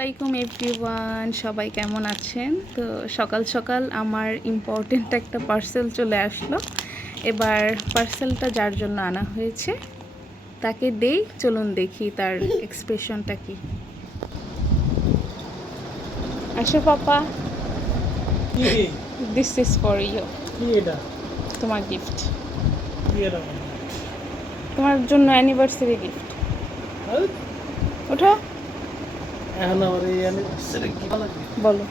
আসসালামাইকুম এভরিওয়ান সবাই কেমন আছেন? তো সকাল সকাল আমার ইম্পর্টেন্ট একটা পার্সেল চলে আসলো। এবার পার্সেলটা যার জন্য আনা হয়েছে তাকে দেই চলুন দেখি তার এক্সপ্রেশনটা কি। আসো papa this is for you তোমার গিফট তোমার জন্য অ্যানিভার্সারি গিফট? ওঠো। এখন আমার এই anniversary কি? বলো।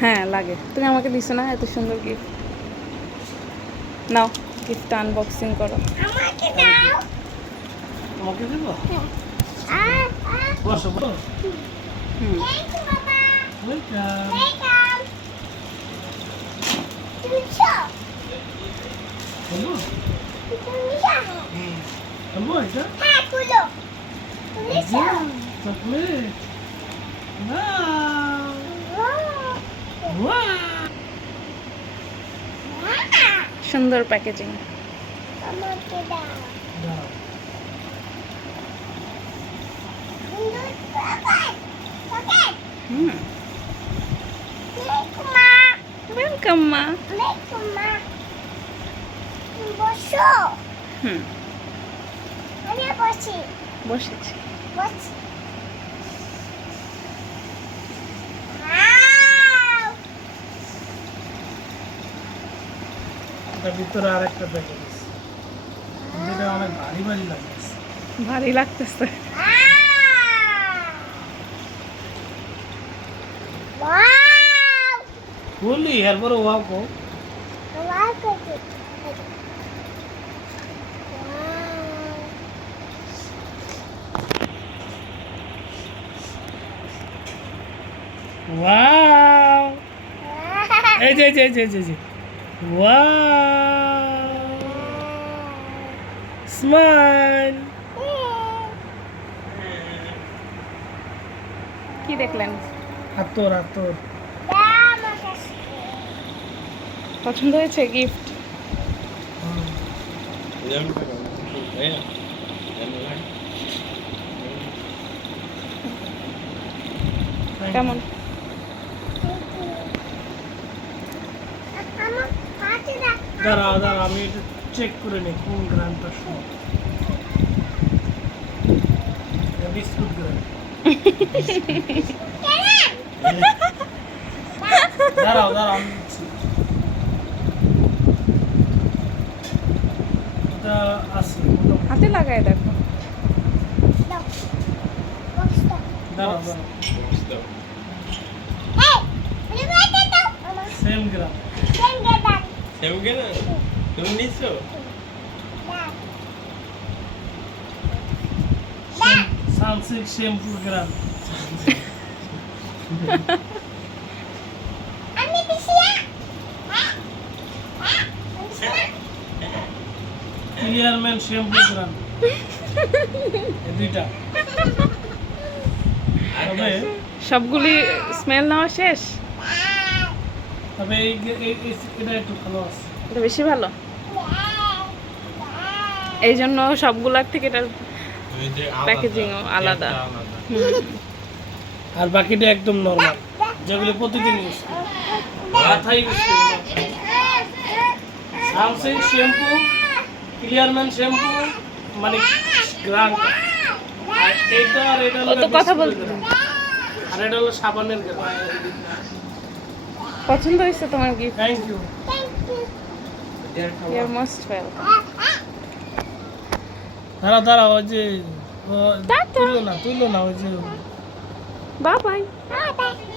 হ্যাঁ লাগে। তুমি আমাকে দিছো না? এত সুন্দর গিফট নাও গিফটটা আনবক্সিং করো। আমাকে দেবো? বসো বসো। হুম। ওয়েলকাম বলব বলব সুন্দর প্যাকেজিং হুম। ওয়েলকাম মা। বসো হুম। আমি বসি। বসেছি। বসি Wow! এটার ভিতরে আরেকটা প্যাকেট আছে যেটা অনেক ভারী ভারী লাগছে ভারী লাগতেছে Wow! বললি এরপরে ওয়াও কো Wow! Wow! ওয়াও এই যে এই যে এই যে ওয়াও স্মাইল কি দেখলেন? আতর আতর। পছন্দ হয়েছে গিফট কেমন আমার হাতে রাখ দাঁড়াও দাঁড়াও আমি এটা চেক করে নিই কোন গ্রামটা শুনে। বিস্কুট গ্রাম দাঁড়াও দাঁড়াও আমি দিচ্ছি। আছে হাতে লাগায় দেখো। দাঁড়াও দাঁড়াও। দাও আমার সেম গ্রাম। সঙ্গে দাও সেমকে না তুমি সানসিল্ক শ্যাম্পুর গ্রাম। আমি দিছি হ্যাঁ হ্যাঁ আমি দিছি ক্লিয়ারম্যান শ্যাম্পুর গ্রাম দুইটা সবগুলি স্মেল নেওয়া শেষ? তবে এই এটা একটু ভালো আছে। এটা বেশি ভালো? এই জন্য সবগুলার থেকে এটার প্যাকেজিংও আলাদা। আর বাকিটা একদম নর্মাল যেগুলো প্রতিদিন ইউজ করি। মাথায় ইউজ করি। সানসিল্ক শ্যাম্পু ক্লিয়ারম্যান শ্যাম্পু মানে গ্রাম আর এটা আর এটা কথা বলতে আর এটা হলো সাবানের গ্রাম পছন্দ হয়েছে তোমার gift thank you your most welcome দাঁড়া দাঁড়া ওই যে তুলো না তুলো না ওই যে। Bye bye Bye bye.